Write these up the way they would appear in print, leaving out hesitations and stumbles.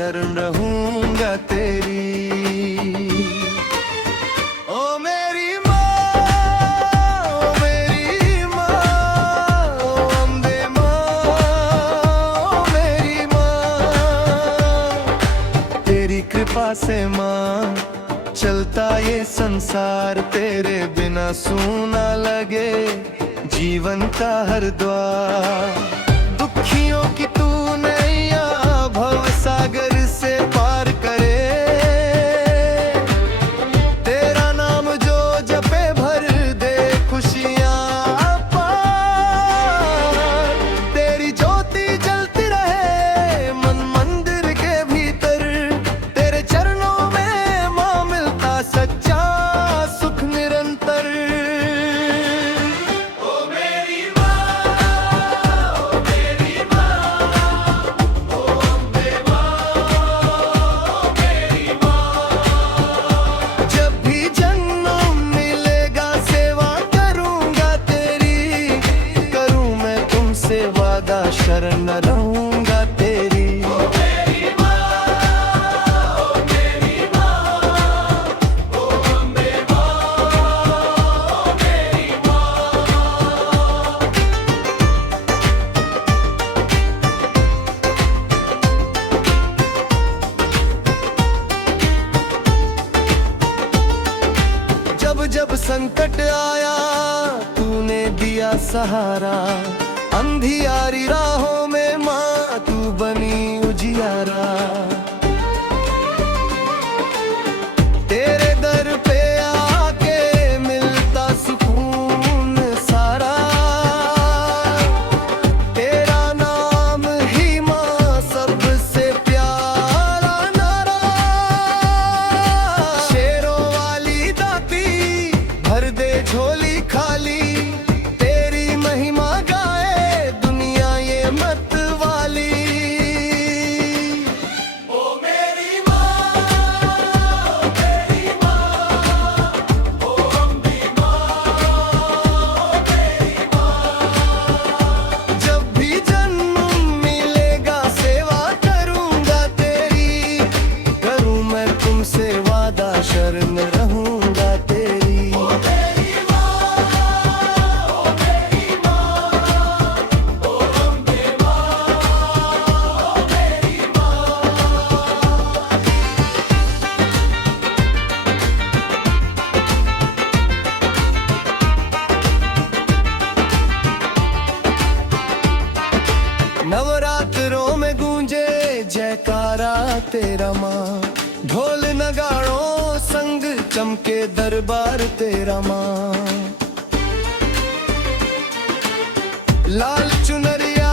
शरण रहूंगा तेरी। ओ मेरी माँ, ओ मेरी माँ, ओ अम्बे माँ, ओ मेरी माँ, तेरी कृपा से माँ चलता ये संसार, तेरे बिना सूना लगे जीवन का हर द्वार। दुखियों की तू नैया भव सागर से पार करे, तेरा नाम जो जपे भर दे खुशियाँ पार। तेरी ज्योति जलती रहे मन मंदिर के भीतर, तेरे चरणों में माँ मिलता सच्चा सुख निरंतर। शरण रहूंगा तेरी। ओ मेरी माँ, ओ मेरी माँ, ओ अम्बे माँ, ओ मेरी माँ। जब जब संकट आया तूने दिया सहारा, अंधियारी राहों में माँ तू बनी उजियारा। तेरे दर पे आके मिलता सुकून सारा, तेरा नाम ही माँ सबसे प्यारा नारा। शेरों वाली दाती भर दे झोली खाली, तेरी महिमा शरण रहूंगा तेरी। ओ मेरी माँ, ओ मेरी माँ, ओ अम्बे माँ, ओ मेरी माँ। नवरात्रों में गूंजे जयकारा तेरा माँ, ढोल नगाड़ों संग चमके दरबार तेरा माँ। लाल चुनरिया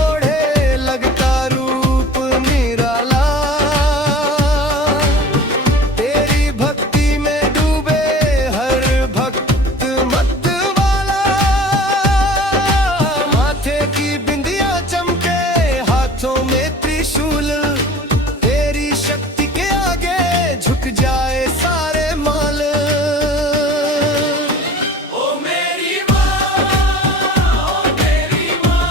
ओढ़े लगता रूप निराला, तेरी भक्ति में डूबे हर भक्त मत वाला। माथे की बिंदिया चमके हाथों में त्रिशूल, तेरी शक्ति के आगे झुक जाए सारे माल। ओ मेरी माँ, ओ मेरी माँ,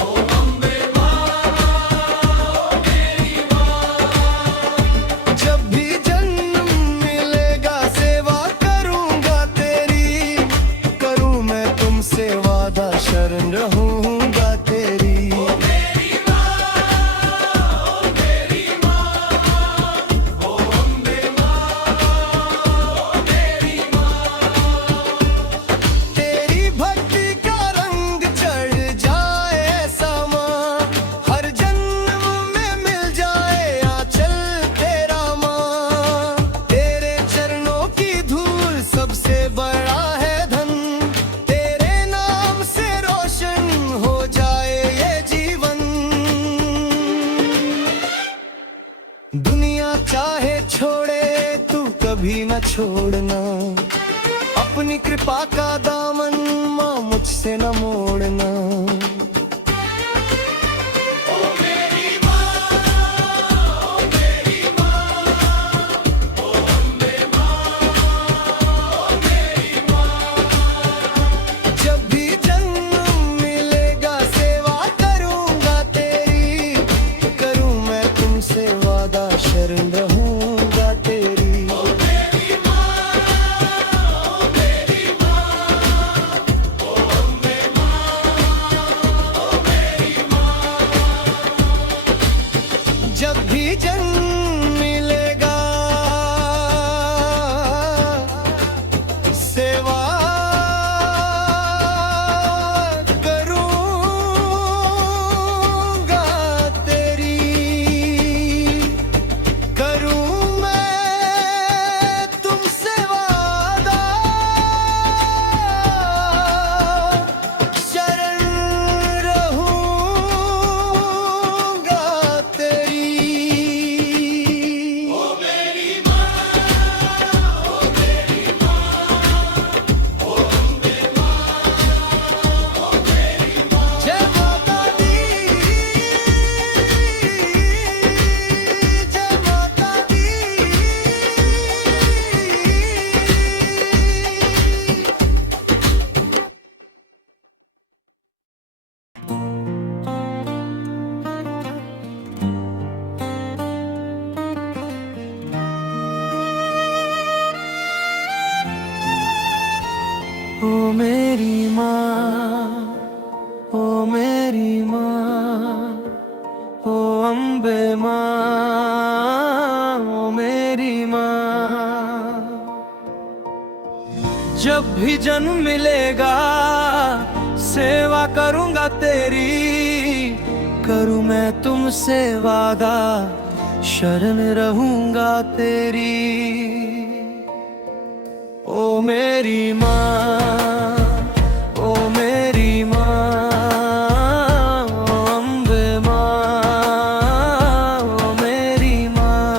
ओ अम्बे माँ, ओ मेरी माँ। जब भी जन्म मिलेगा सेवा करूंगा तेरी, करूं मैं तुमसे वादा शरण रहूंगा तेरी। दुनिया चाहे छोड़े तू कभी न छोड़ना, अपनी कृपा का दामन माँ मुझसे न मोड़ना। सदा शरण रहूंगा तेरी। जब भी जन्म मिलेगा सेवा करूंगा तेरी। करूं मैं तुमसे वादा, शरण रहूंगा तेरी। जय माता दी, जय माता दी। ओ मेरी माँ, ओ मेरी माँ, ओ अम्बे माँ, ओ मेरी माँ। जब भी जन्म मिलेगा सेवा करूंगा तेरी। करूं मैं तुमसे वादा, शरण रहूंगा तेरी। ओ मेरी माँ, ओ मेरी माँ, ओ अम्बे माँ, ओ मेरी माँ।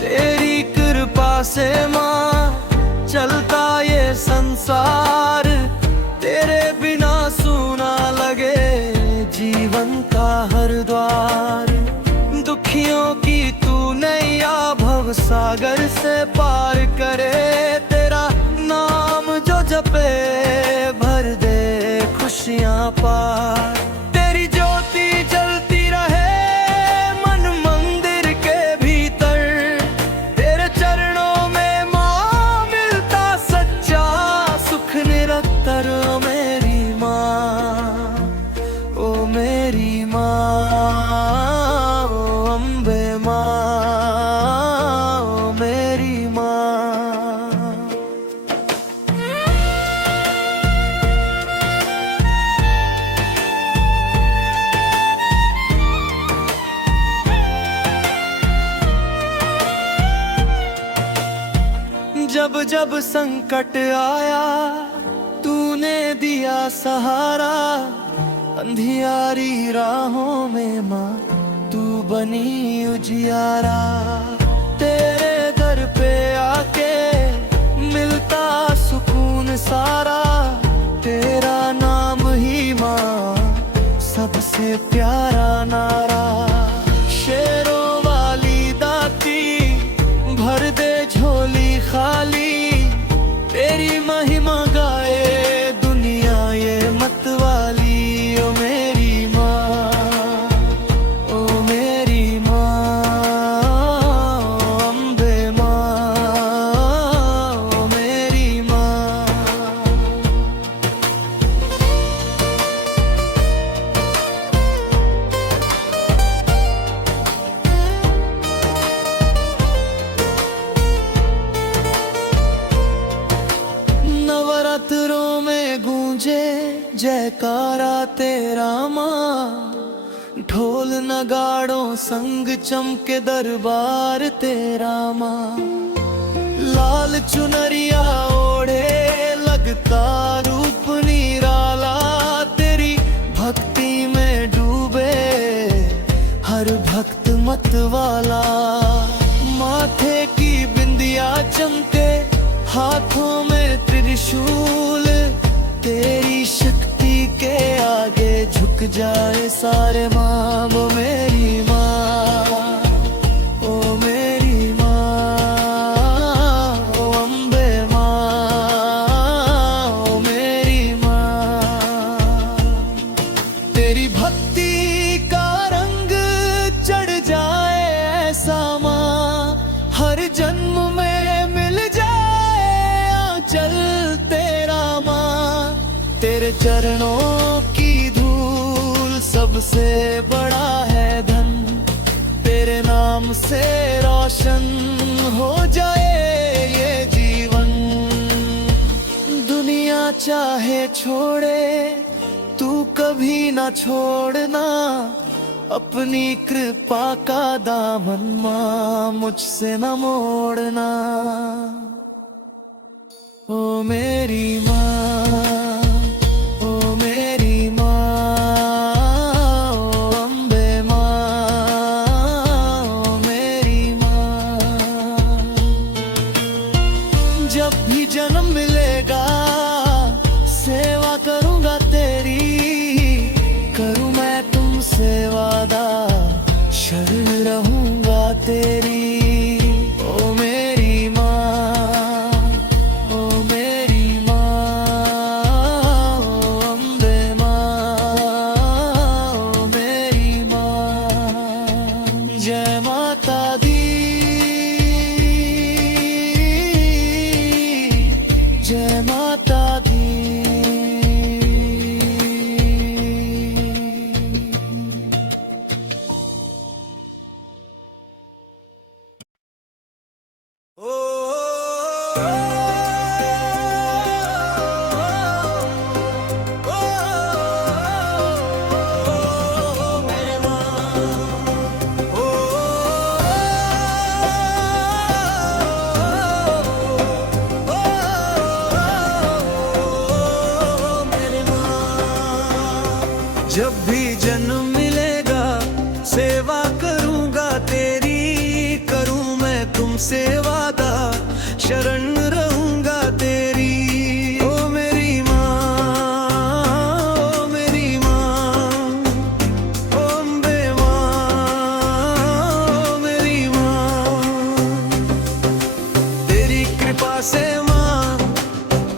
तेरी कृपा से माँ चलता ये संसार। तेरे बिना सूना लगे जीवन का हर द्वार। दुखियों की तू नैया भव सागर से पार करे। तेरा नाम जो जपे भर दे खुशियां पार। तेरी ज्योति जलती रहे मन मंदिर के भीतर। तेरे चरणों में माँ मिलता सच्चा सुख निरंतर। ओ मेरी माँ, ओ मेरी माँ, ओ अम्बे माँ, ओ मेरी माँ। जब जब संकट आया तूने दिया सहारा। अंधियारी राहों में माँ तू बनी उजियारा। तेरे दर पे आके मिलता सुकून सारा। तेरा नाम ही माँ सबसे प्यारा नारा। शेरों वाली दाती भर दे झोली खाली। तेरी महिमा गाए दुनिया ये मतवाली। ओ मेरी माँ, ओ मेरी माँ, ओ अम्बे माँ, ओ मेरी माँ। नवरात्रों में गूंजे जयकारा तेरा माँ। ढोल नगाड़ों संग चमके दरबार तेरा माँ। लाल चुनरिया ओढ़े लगता रूप निराला। तेरी भक्ति में डूबे हर भक्त मत वाला। माथे की बिंदिया चमके हाथों में त्रिशूल। तेरी शक्ति के आगे झुक जाए सारे माँ। वो मेरी माँ, ओ मेरी माँ, ओ अम्बे माँ, ओ मेरी माँ। तेरी भक्ति का रंग सबसे बड़ा है धन, तेरे नाम से रोशन हो जाए ये जीवन। दुनिया चाहे छोड़े तू कभी ना छोड़ना, अपनी कृपा का दामन माँ मुझसे न मोड़ना। ओ मेरी माँ, ओ मेरी माँ, ओ अम्बे माँ, ओ मेरी माँ। जब भी जन्म मिलेगा सेवा करूँगा तेरी, करूँ मैं तुमसे वादा, शरण रहूँगा तेरी। ओ मेरी माँ, ओ मेरी माँ, ओ अम्बे माँ, ओ मेरी माँ। जय माता दी, जय माता दी। जब भी जन्म मिलेगा सेवा करूँगा तेरी, करूँ मैं तुमसे वादा, शरण रहूँगा तेरी। ओ मेरी माँ, ओ मेरी माँ, ओ अम्बे माँ, ओ मेरी माँ। तेरी कृपा से माँ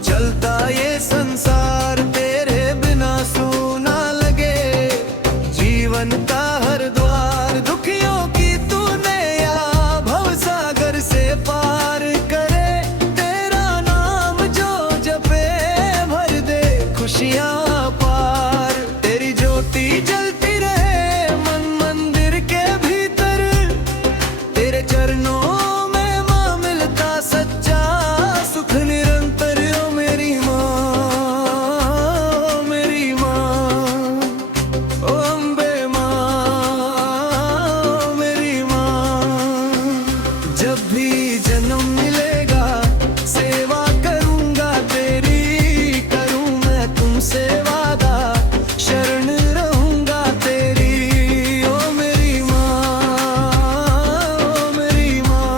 चलता ये संसार, तेरे बिना सूना लगे जीवन का हर द्वार। दुखियों की तूने या भवसागर से पार करे, तेरा नाम जो जपे भर दे खुशियाँ पार। तेरी ज्योति जलती रहे मन मंदिर के भीतर, तेरे चरणों में माँ मिलता सच्चा सुख निरंतर। ओ मेरी माँ, ओ मेरी माँ, ओ अम्बे माँ, ओ मेरी माँ। जब भी जन्म मिलेगा सेवा करूँगा तेरी, करूँ मैं तुमसे वादा, शरण रहूँगा तेरी। ओ मेरी माँ, ओ मेरी माँ,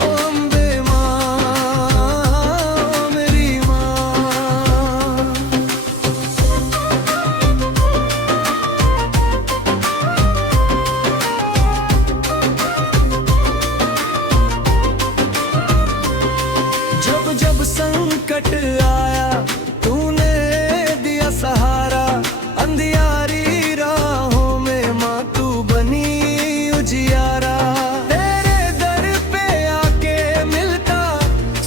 ओ अम्बे माँ, ओ मेरी माँ। जब जब संकट आया तूने दिया सहारा, अंधियारी राहों में माँ तू बनी उजियारा। तेरे दर पे आके मिलता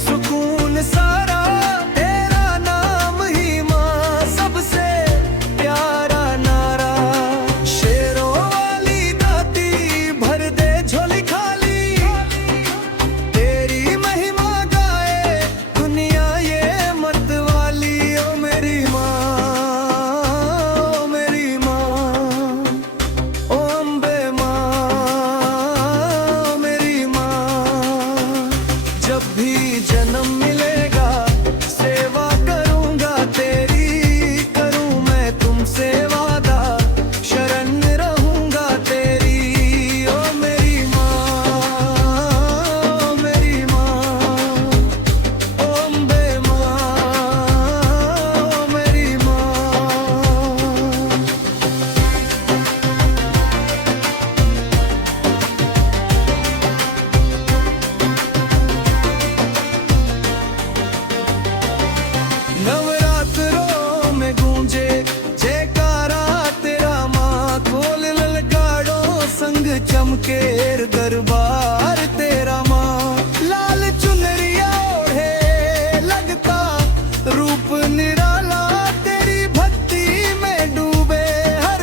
सुकून सारा, तेरा नाम ही माँ सबसे प्यारा नारा। शेरों वाली दाती भर दे झोली खाली, तेरी महिमा गाए दुनिया ये मत वाली। ओ मेरी माँ, ओ मेरी माँ, ओ अम्बे माँ, ओ मेरी माँ। जब भी जन्म मिलेगा सेवा करूँगा तेरी, करूँ मैं तुमसे वादा, शरण रहूँगा तेरी। ओ मेरी माँ, ओ मेरी माँ, ओ अम्बे माँ, ओ मेरी माँ। नवरात्रों में गूंजे जयकारा तेरा माँ, खोल ललकारों संग चमके दरबार तेरा माँ। लाल चुनरिया ओढ़े लगता रूप निराला, तेरी भक्ति में डूबे हर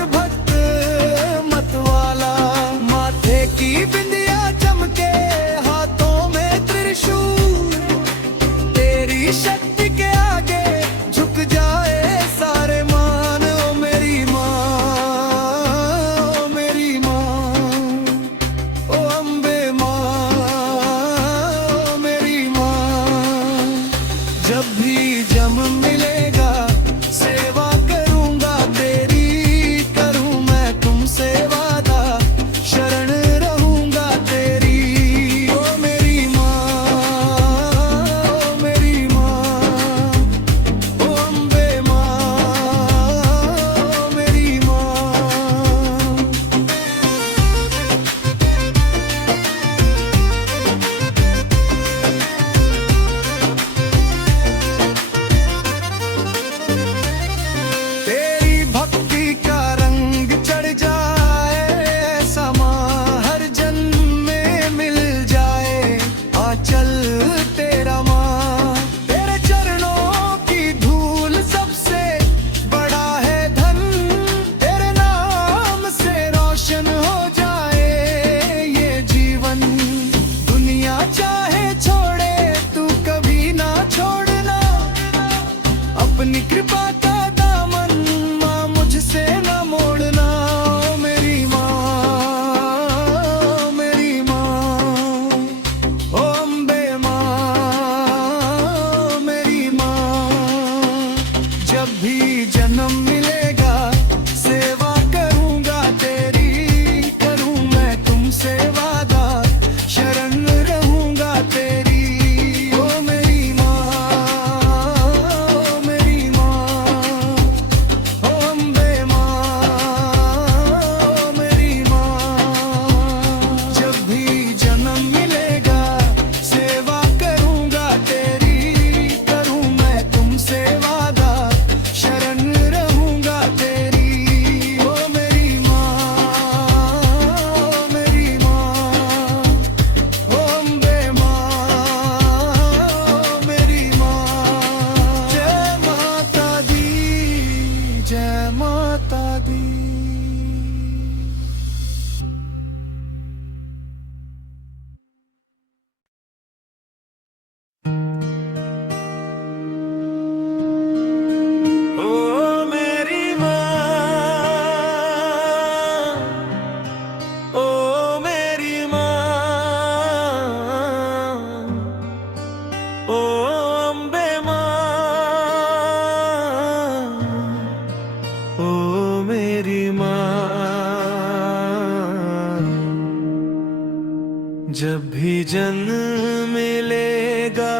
जब भी जन्म मिलेगा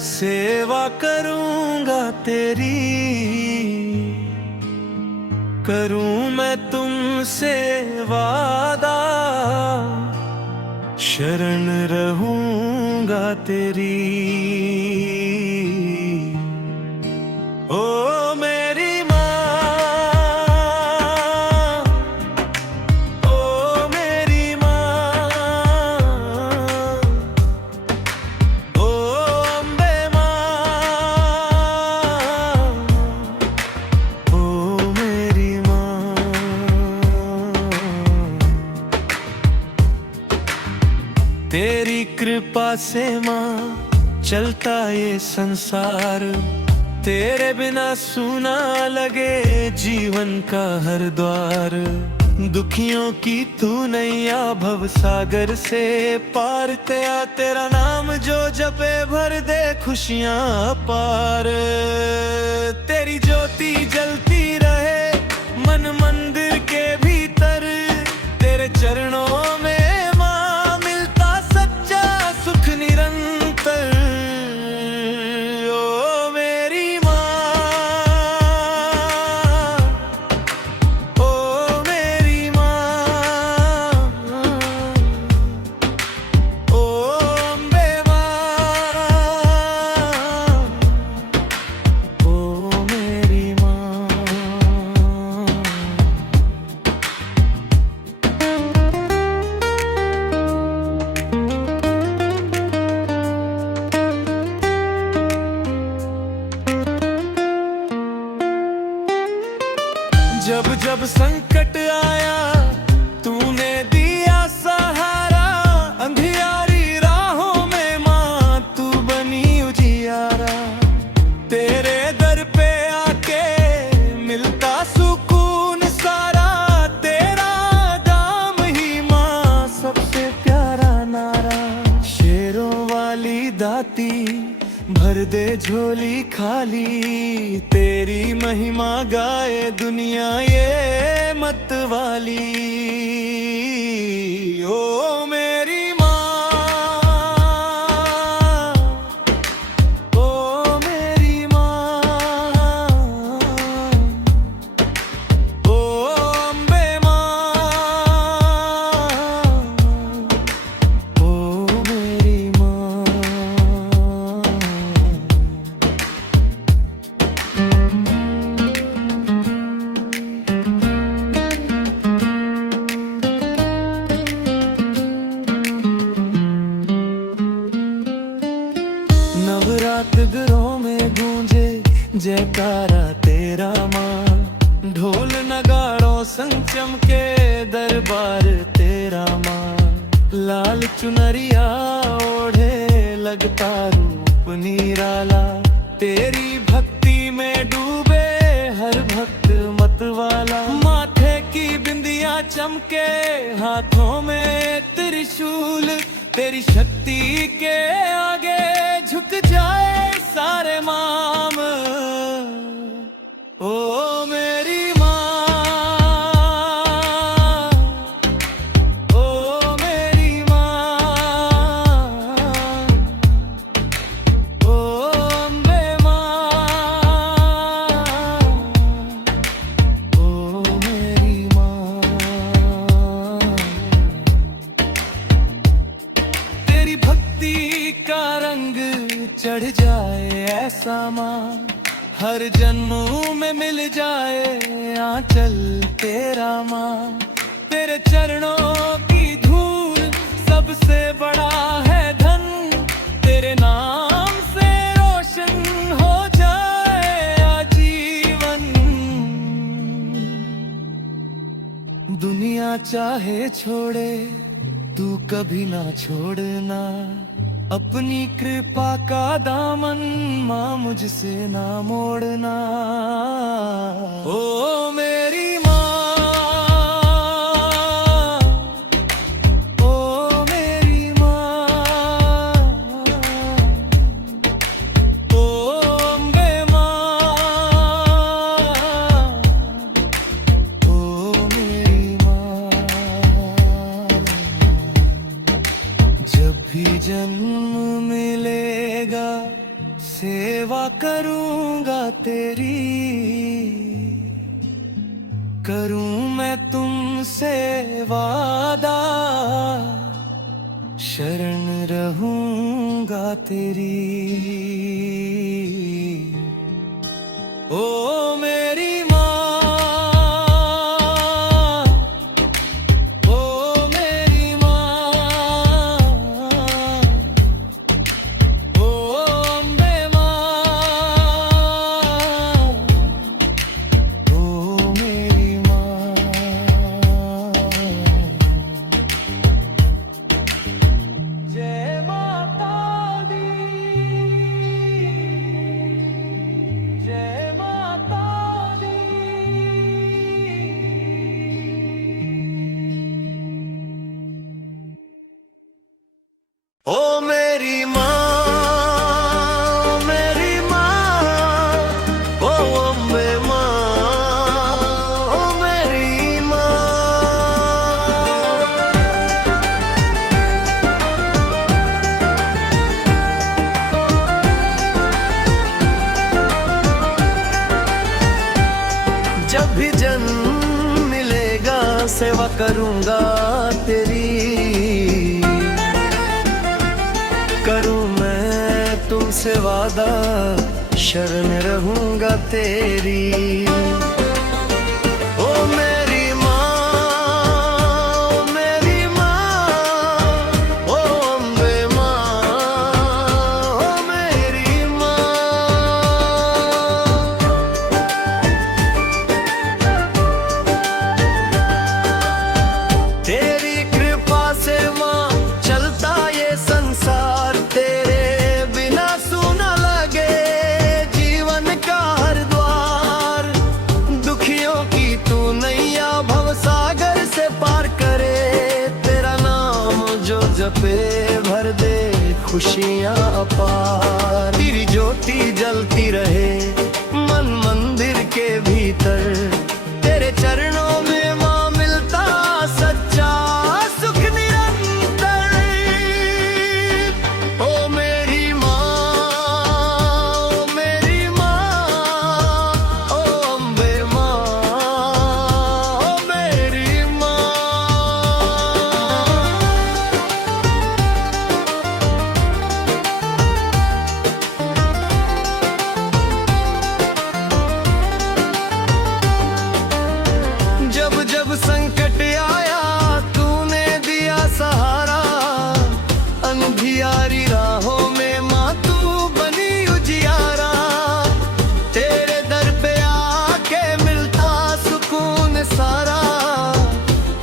सेवा करूंगा तेरी, करूं मैं तुमसे वादा, शरण रहूंगा तेरी। ओ मेरी माँ, ओ मेरी माँ, ओ अम्बे माँ, ओ मेरी माँ। तेरी कृपा से माँ चलता ये संसार, तेरे बिना सूना लगे जीवन का हर द्वार। दुखियों की तू नैया भव सागर से पार, तेरा नाम जो जपे भर दे खुशियां पार। तेरी ज्योति जलती रहे मन मंदिर के भीतर, तेरे चरणों में माँ मिलता सच्चा सुख निरंतर। जब जब संकट आया तूने दिया सहारा, अंधियारी राहों में माँ तू बनी उजियारा। तेरे दर पे आके मिलता सुकून सारा, तेरा दाम ही माँ सबसे प्यारा नारा। शेरों वाली दाती भर दे झोली खाली, तेरी महिमा गाए दुनिया ये मत वाली। ओ मेरी माँ, ओ मेरी माँ, ओ अम्बे माँ, ओ मेरी माँ। नवरात घरों में गूंजे जयकारा तेरा माँ, ढोल नगाड़ों संग चमके दरबार तेरा माँ। लाल चुनरिया ओढ़े लगता रूप निराला, तेरी भक्ति में डूबे हर भक्त मत वाला। माथे की बिंदिया चमके हाथों में त्रिशूल, तेरी शक्ति के आगे झुक जाए सारे माम। ओ मेरी माँ, ओ मेरी माँ, ओ अम्बे माँ, ओ मेरी माँ। तेरी भक्ति का रंग चढ़ जाए ऐसा माँ, हर जन्मों में मिल जाए आंचल तेरा माँ। तेरे चरणों की धूल सबसे बड़ा है धन, तेरे नाम से रोशन हो जाए आजीवन। दुनिया चाहे छोड़े तू कभी ना छोड़ना, अपनी कृपा का दामन माँ मुझसे ना मोड़ना। ओ मेरी माँ, ओ मेरी माँ, ओ अम्बे माँ, ओ मेरी माँ। भी जन्म मिलेगा सेवा करूंगा तेरी, करूं मैं तुमसे वादा, शरण रहूंगा तेरी। ओ मेरी ओ मेरी माँ, मेरी माँ, ओ अम्बे माँ, ओ मेरी माँ। जब भी जन्म मिलेगा सेवा करूंगा तेरी, करूं मैं तुमसे वादा, शरण रहूंगा तेरी। ओ मेरी माँ, ओ मेरी माँ, ओ अम्बे माँ, ओ मेरी माँ। तेरी कृपा से माँ चलता ये संसार, तेरे बिना सूना लगे जीवन का हर द्वार। दुखियों की तू नैया भवसागर से पार करे, तेरा नाम जो जपे भर दे खुशियाँ अपार। तेरी ज्योति जलती रहे मन मंदिर के भीतर, तेरे चरणों में माँ मिलता सच्चा सुख निरंतर। ओ मेरी माँ, ओ मेरी माँ, ओ अम्बे माँ, ओ मेरी माँ। जब जब संकट आया तूने दिया सहारा, अंधियारी राहों में माँ तू बनी उजियारा। तेरे दर पे आके मिलता सुकून सारा,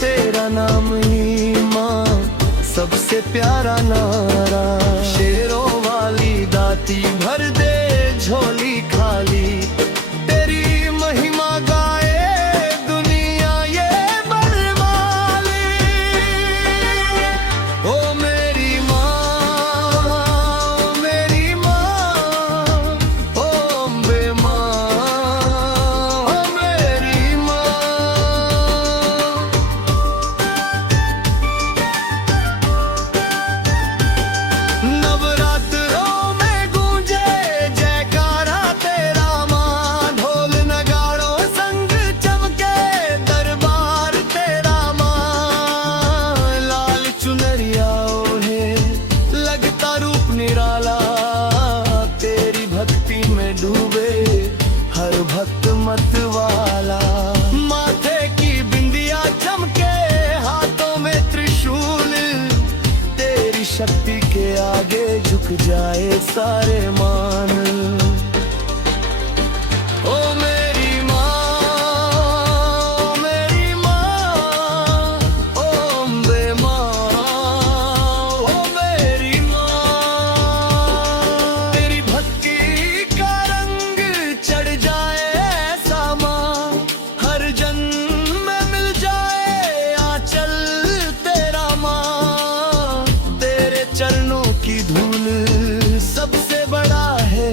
तेरा नाम ही माँ सबसे प्यारा नारा। शेरों वाली दाती भर दे झोली खाली, तेरी महिमा गाए दुनिया ये बलवाली। ओ मेरी माँ, ओ मेरी माँ, ओ अम्बे माँ, ओ मेरी माँ। नवरात्रों में गूंजे जयकारा तेरा माँ, ढोल नगाड़ों संग चमके दरबार तेरा माँ। लाल चुनरिया ओढ़े लगता रूप निराला, तेरी भक्ति में डूबे हर भक्त मत वाला। माथे की बिंदिया चमके हाथों में त्रिशूल, तेरी शक्ति के आगे झुक जाए सारे मान। ओ मेरी माँ, ओ मेरी माँ, ओ अम्बे माँ, ओ मेरी माँ। तेरी भक्ति का रंग चढ़ जाए ऐसा माँ, हर जन्म में मिल जाए आंचल तेरा माँ। तेरे चरणों की धूल सबसे बड़ा है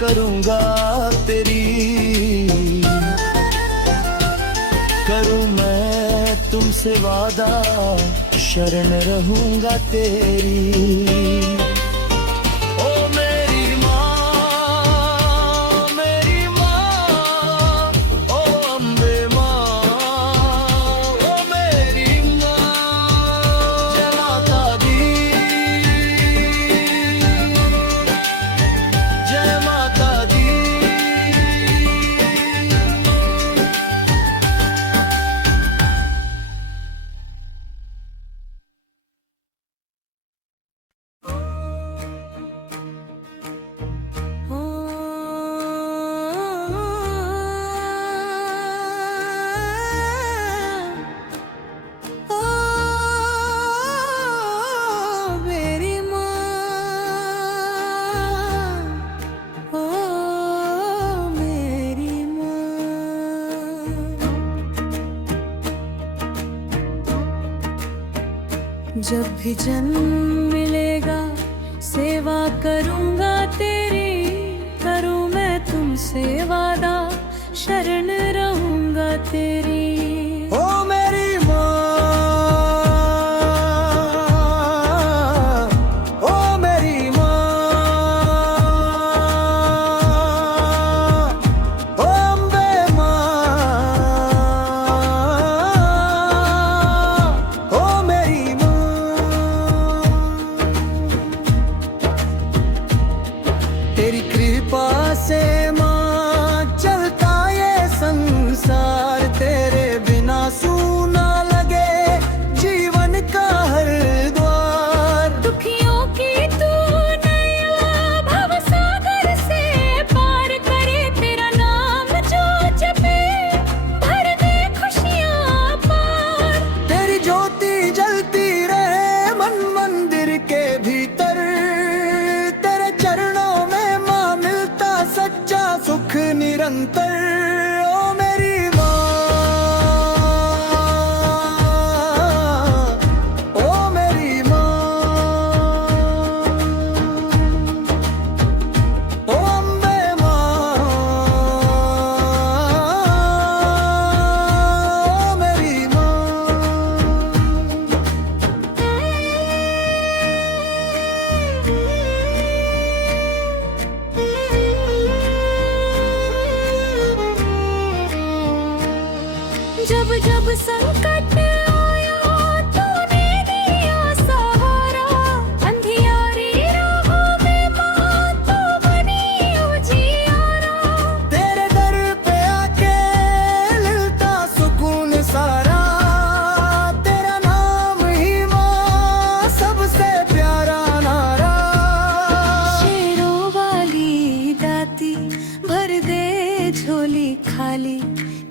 करूंगा तेरी। करूं मैं तुमसे वादा, शरण रहूंगा तेरी। ओ मेरी माँ, मेरी माँ, ओ अम्बे माँ, ओ मेरी माँ। जय माता दी, जय माता दी। जब भी जन्म मिलेगा सेवा करूंगा तेरी। करूं मैं तुमसे वादा, शरण रहूंगा तेरी। ओ मेरी माँ, ओ मेरी माँ, ओ अम्बे माँ, ओ मेरी माँ। तेरी कृपा से माँ चलता ये संसार। तेरे बिना सूना लगे जीवन का हर द्वार। दुखियों की तू नैया भव सागर से पार करे। तेरा नाम जो जपे भर दे खुशियाँ पार। तेरी ज्योति जलती रहे मन मंदिर के भीतर। तेरे चरणों में माँ मिलता सच्चा सुख निरंतर। ओ मेरी माँ, ओ मेरी माँ, ओ अम्बे माँ, ओ मेरी माँ। जब जब संकट आया तूने दिया सहारा। अंधियारी राहों में माँ तू बनी उजियारा। तेरे दर पे आके मिलता सुकून सारा। तेरा नाम ही माँ सबसे प्यारा नारा। शेरों वाली दाती भर दे झोली खाली।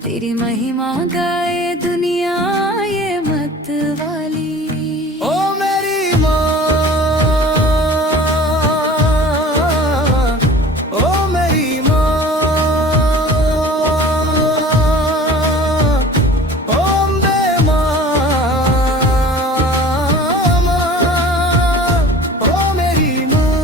तेरी महिमा गाए दुनिया ये मत वाली। ओ मेरी माँ, ओ मेरी माँ, ओ अम्बे माँ, ओ मेरी माँ।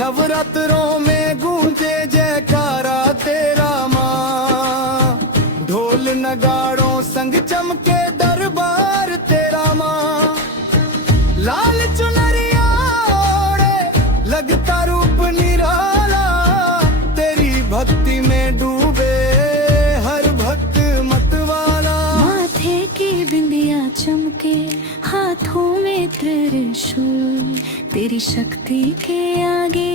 नवरात्रों में गूंजे जयकारा तेरा माँ। ढोल नगाड़ों संग चमके दरबार तेरा माँ। लाल चुनरिया ओढ़े लगता रूप निराला। तेरी भक्ति में डूबे हर भक्त मत वाला। माथे की बिंदिया चमके हाथों में त्रिशूल। तेरी शक्ति के आगे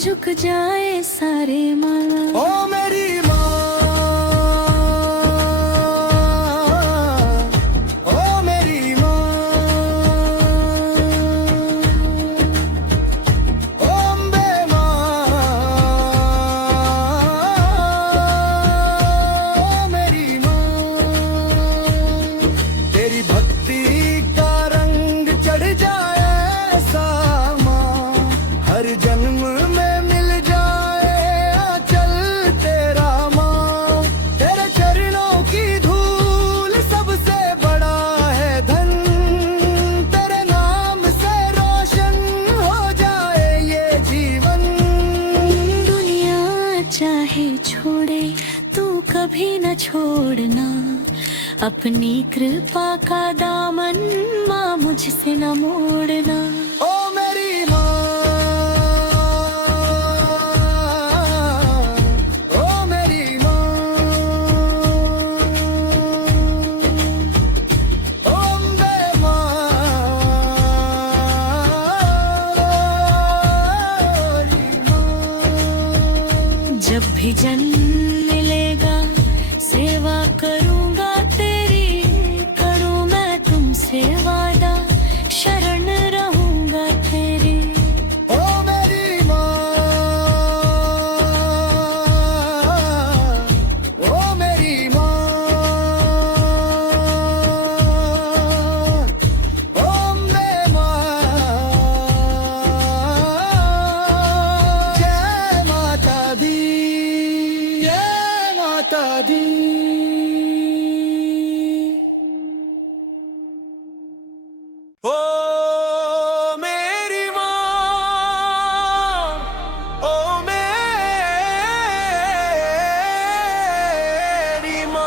झुक जाए सारे माला। ओ मेरी माँ, ओ मेरी माँ, ओ अम्बे माँ, ओ मेरी माँ। तेरी भक्ति का रंग चढ़ जाए ऐसा माँ। हर जन्म में मिल जाए आंचल तेरा मुझे छोड़े तू कभी न छोड़ना, अपनी कृपा का दामन माँ मुझसे न मोड़ना। ओ मेरी माँ, ओ मेरी माँ, ओ अम्बे माँ, मेरी माँ। जब भी जन्म मिलेगा सेवा करूँगा तेरी, करूँ मैं तुमसे वादा, शरण रहूँगा तेरी। ओ मेरी माँ, ओ मेरी माँ, ओ अम्बे माँ, जय माता दी, जय माता दी। ओ मेरी माँ, ओ मेरी माँ।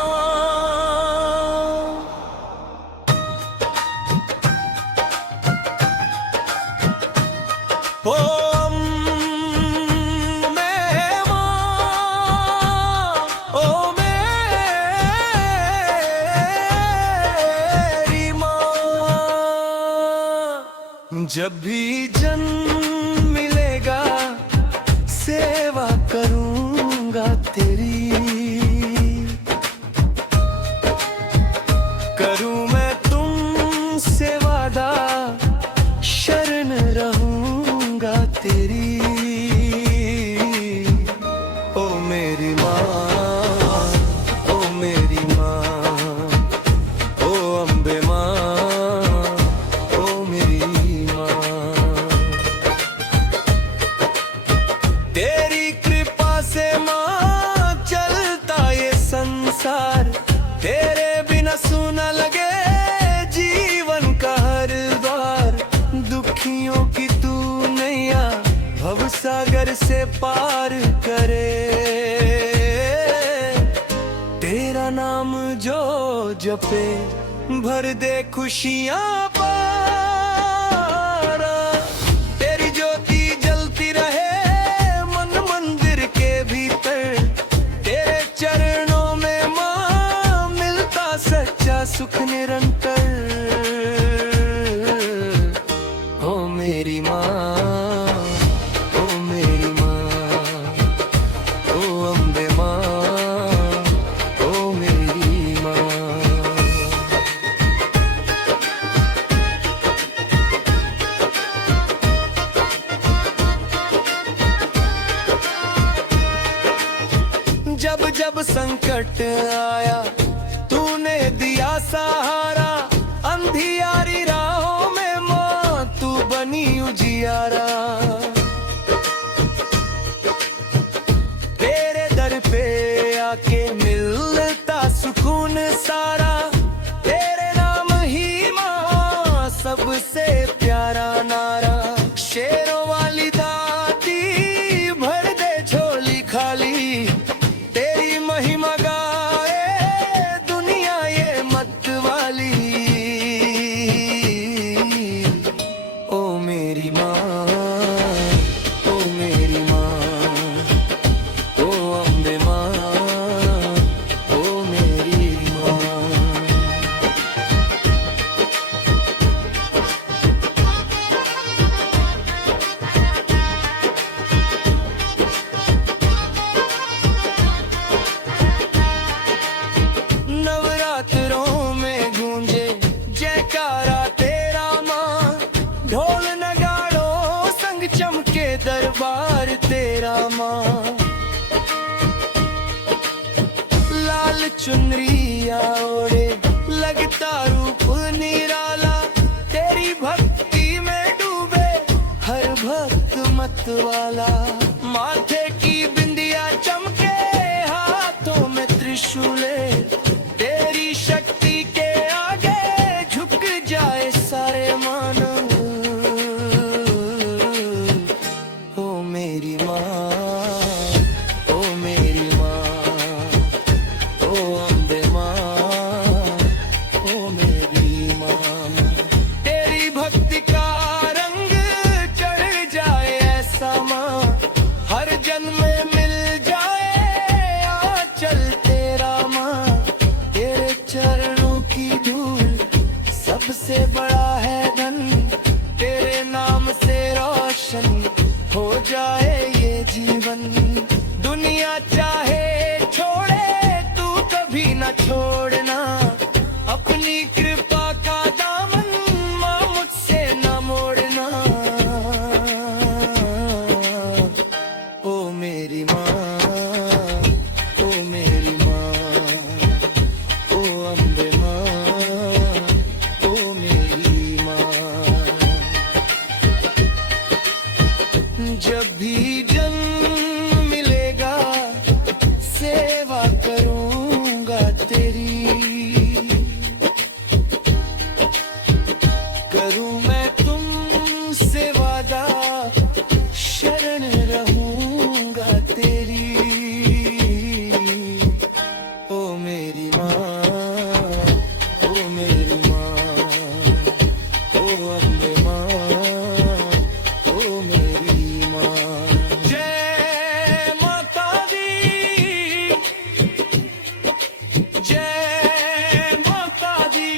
ओ अम्बे माँ, ओ मेरी माँ। जब भी जन्म मिलेगा सेवा करूँगा तेरी, करूँ मैं तुमसे वादा, शरण रहूँगा तेरी। ओ मेरी माँ, ओ मेरी माँ, ओ अम्बे माँ, ओ मेरी माँ। तेरी कृपा से माँ चलता ये संसार, तेरे बिना सुना लगे जीवन का हर द्वार। दुखियों की तू नैया भव सागर से पार करे, तेरा नाम जो जपे भर दे खुशियाँ पारा। तेरी ज्योति जलती रहे मन मंदिर के भीतर, तेरे चरणों में माँ मिलता सच्चा सुख निरंतर। ओ मेरी माँ, ओ मेरी माँ, ओ अम्बे माँ, ओ मेरी माँ। जब जब संकट आया तूने दिया सहारा, अंधियारी राहों में माँ तू बनी उजियारा। तेरे दर पे आके मिलता सुकून सारा, तेरे नाम ही माँ सबसे प्यारा नारा। शेरों वाली दाती भर दे झोली खाली, तेरी महिमा गाए दुनिया ये मत वाली। ओ मेरी माँ, ओ मेरी माँ, ओ अम्बे माँ, ओ मेरी माँ। नवरात्रों में गूंजे जयकारा तेरा माँ, ढोल नगाड़ों संग चमके दरबार तेरा माँ। लाल चुनरिया ओढ़े लगता रूप निराला, तेरी भक्ति में डूबे हर भक्त मत वाला। माथे की बिंदिया चमके हाथों में त्रिशूले, तेरी शक्ति के आगे झुक जाए सारे मानव। ओ मेरी माँ, ओ मेरी जाए ये जीवन। दुनिया चाहे छोड़े तू कभी न छोड़ना, अपनी कृपा का दामन माँ मुझसे न मोड़ना। ओ मेरी माँ, ओ मेरी माँ, ओ अम्बे माँ, ओ मेरी माँ। जब भी जन्म मिलेगा सेवा करूंगा तेरी, करूं मैं तुमसे वादा, शरण रहूंगा तेरी। ओ मेरी माँ, ओ मेरी माँ, ओ अम्बे माँ, ओ मेरी माँ। जय माता दी, जय माता दी।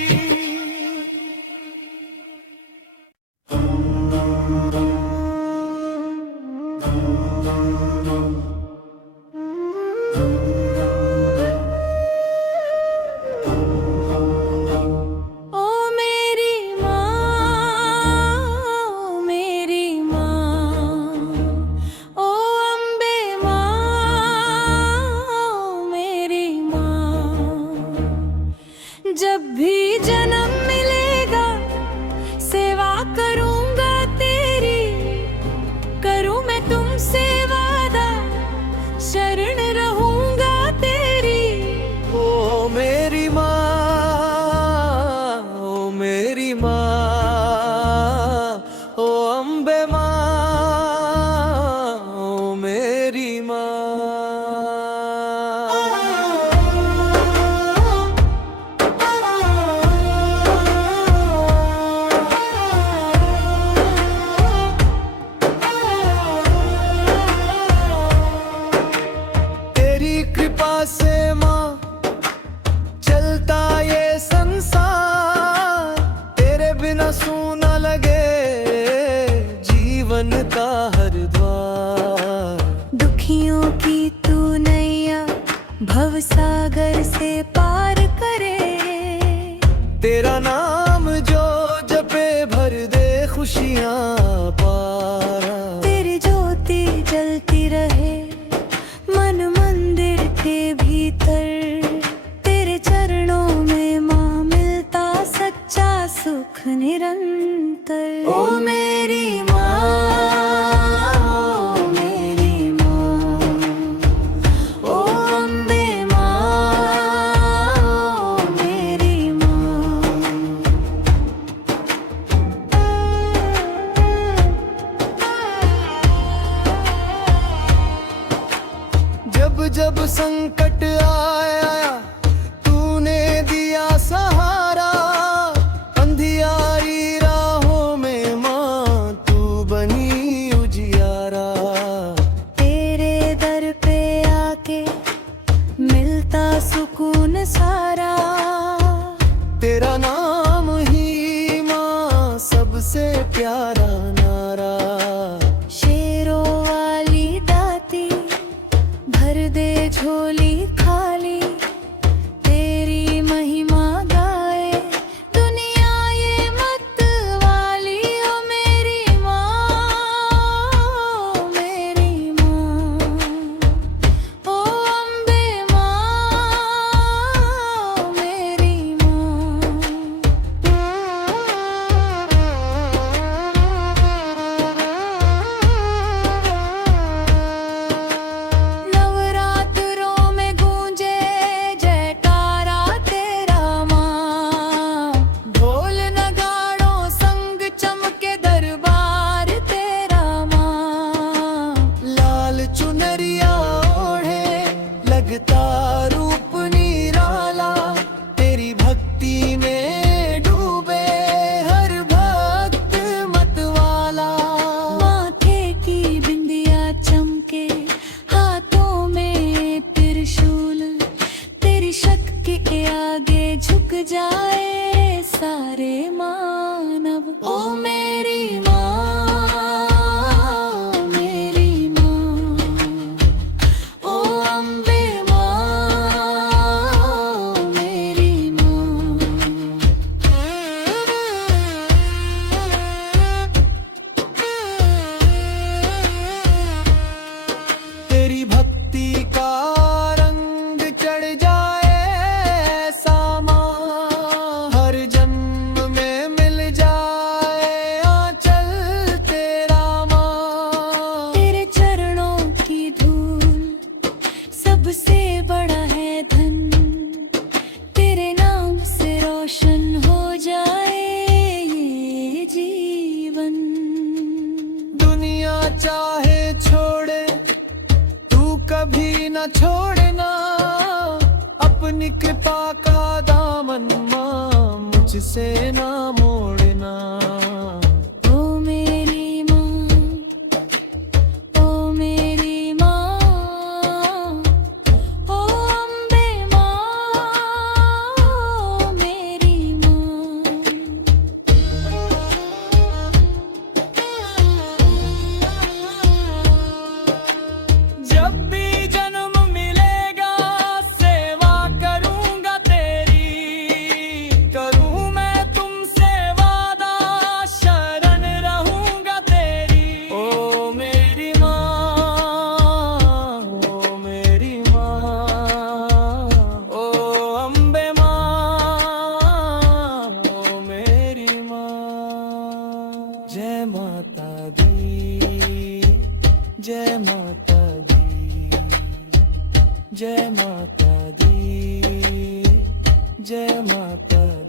ओ मेरी माँ, ओ मेरी माँ, ओ अम्बे माँ, ओ मेरी माँ। जब भी जन्म मिलेगा सेवा करूंगा तेरी, करूं मैं तुमसे वादा, शरण रहूंगा तेरी। ओ मेरी माँ, ओ मेरी माँ, ओ अम्बे माँ, ओ मेरी माँ। तेरी कृपा से माँ चलता ये संसार, तेरे बिना सूना लगे जीवन का हर द्वार। दुखियों की तू नैया भव सागर से पार करे, तेरा नाम जो जपे भर दे खुशियाँ पारा। तेरी ज्योति जलती रहे मन मंदिर के भीतर, तेरे चरणों में माँ मिलता सच्चा सुख निरंतर। ओ मेरी माँ, ओ मेरी माँ, ओ अम्बे माँ, ओ मेरी माँ। जब जब संकट आया तूने दिया सहारा, अंधियारी राहों में माँ तू बनी उजियारा। तेरे दर पे आके मिलता सुकून सारा, तेरा नाम ही माँ सबसे प्यारा नारा। शेरों वाली दाती भर दे झोली खाली, तेरी महिमा गाए दुनिया ये मत वाली। ओ मेरी माँ, ओ मेरी माँ, ओ अम्बे माँ, ओ मेरी माँ। नवरात्रों में गूंजे जयकारा तेरा माँ, ढोल नगाड़ों संग चमके दरबार तेरा माँ। लाल चुनरिया ओढ़े लगता रूप निराला, तेरी भक्ति में डूबे हर भक्त मतवाला। माथे की बिंदिया चमके हाथों में त्रिशूल, तेरी शक्ति के आगे झुक जाए सारे मानव। ओ मेरी माँ, ओ मेरी भक्ति का रंग चढ़ जाए ऐसा माँ, हर जन्म में मिल जाए आंचल तेरा माँ। तेरे चरणों की धूल सबसे बड़ा है धन, तेरे नाम से रोशन हो जाए ये जीवन। दुनिया चाहे छोड़े तू कभी न छोड़ना, अपनी कृपा का दामन माँ मुझसे ना मोड़ना। ओ मेरी माँ, ओ मेरी माँ, ओ अम्बे माँ, ओ मेरी माँ। जब भी जन्म मिलेगा सेवा करूंगा तेरी, करूं मैं तुमसे वादा शरण रहूंगा तेरी। ओ मेरी माँ, ओ मेरी माँ, ओ अम्बे माँ, ओ मेरी माँ। जय माता दी, जय माता दी, जय माता दी, जय माता दी।